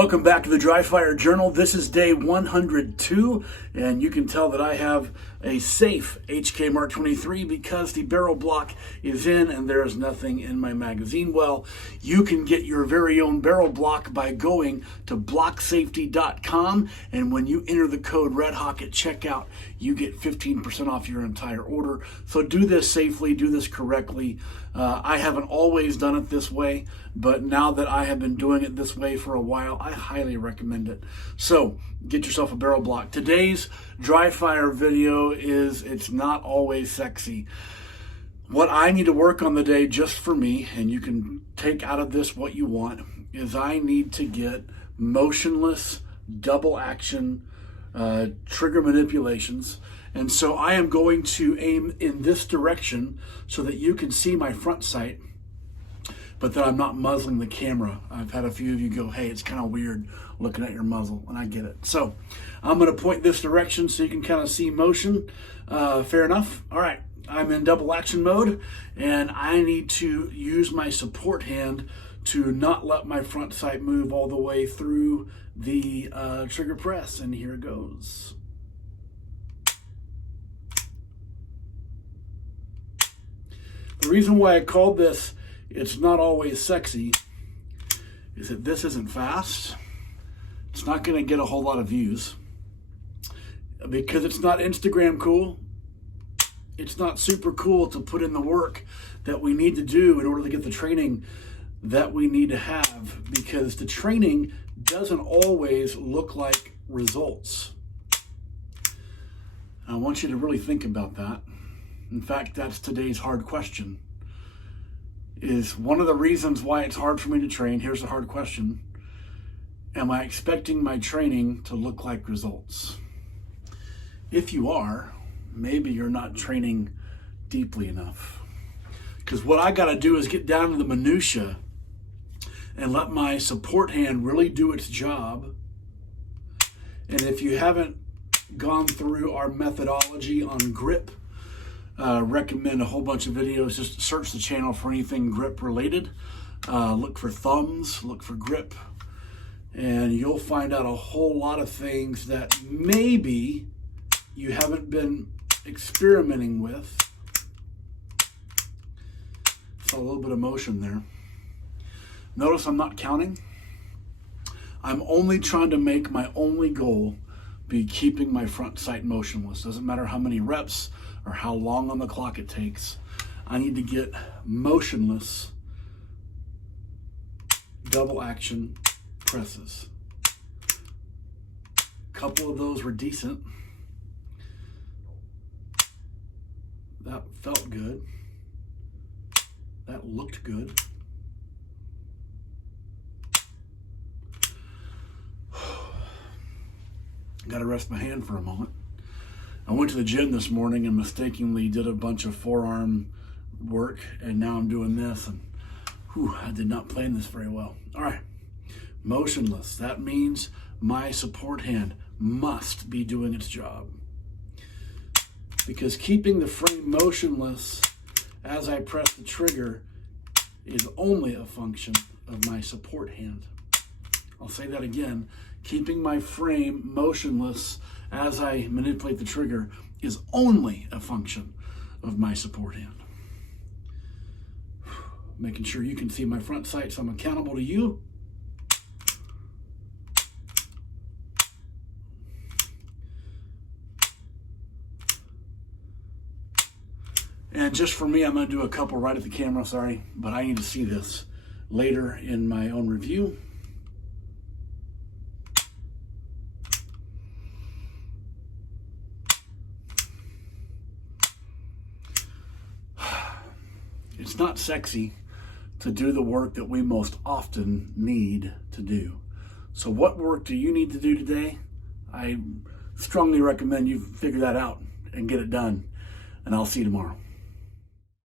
Welcome back to the Dry Fire Journal. This is day 102, and you can tell that I have a safe HK Mark 23 because the barrel block is in and there is nothing in my magazine well. You can get your very own barrel block by going to blocksafety.com, and when you enter the code REDHAWK at checkout, you get 15% off your entire order. So do this safely, do this correctly. I haven't always done it this way, but now that I have been doing it this way for a while, I highly recommend it. So get yourself a barrel block. Today's dry fire video it's not always sexy. What I need to work on the day just for me, and you can take out of this what you want, is I need to get motionless double action trigger manipulations. And so I am going to aim in this direction so that you can see my front sight, but that I'm not muzzling the camera. I've had a few of you go, hey, it's kind of weird looking at your muzzle, and I get it. So I'm gonna point this direction so you can kind of see motion. Fair enough? All right, I'm in double action mode, and I need to use my support hand to not let my front sight move all the way through the trigger press, and here it goes. The reason why I called this "it's not always sexy" is that this isn't fast. It's not going to get a whole lot of views because it's not Instagram cool. It's not super cool to put in the work that we need to do in order to get the training that we need to have, because the training doesn't always look like results. I want you to really think about that. In fact, that's today's hard question. Is one of the reasons why it's hard for me to train. Here's the hard question. Am I expecting my training to look like results? If you are, maybe you're not training deeply enough. Because what I got to do is get down to the minutia and let my support hand really do its job. And if you haven't gone through our methodology on grip, recommend a whole bunch of videos. Just search the channel for anything grip related. Look for thumbs, look for grip, and you'll find out a whole lot of things that maybe you haven't been experimenting with. Saw a little bit of motion there. Notice I'm not counting. I'm only trying to make my only goal be keeping my front sight motionless. Doesn't matter how many reps or how long on the clock it takes. I need to get motionless double action presses. A couple of those were decent. That felt good. That looked good. Got to rest my hand for a moment. I went to the gym this morning and mistakenly did a bunch of forearm work, and now I'm doing this, and I did not plan this very well. All right, motionless. That means my support hand must be doing its job, because keeping the frame motionless as I press the trigger is only a function of my support hand. I'll say that again. Keeping my frame motionless as I manipulate the trigger is only a function of my support hand. Making sure you can see my front sight so I'm accountable to you. And just for me, I'm going to do a couple right at the camera, sorry, but I need to see this later in my own review. It's not sexy to do the work that we most often need to do. So what work do you need to do today? I strongly recommend you figure that out and get it done. And I'll see you tomorrow.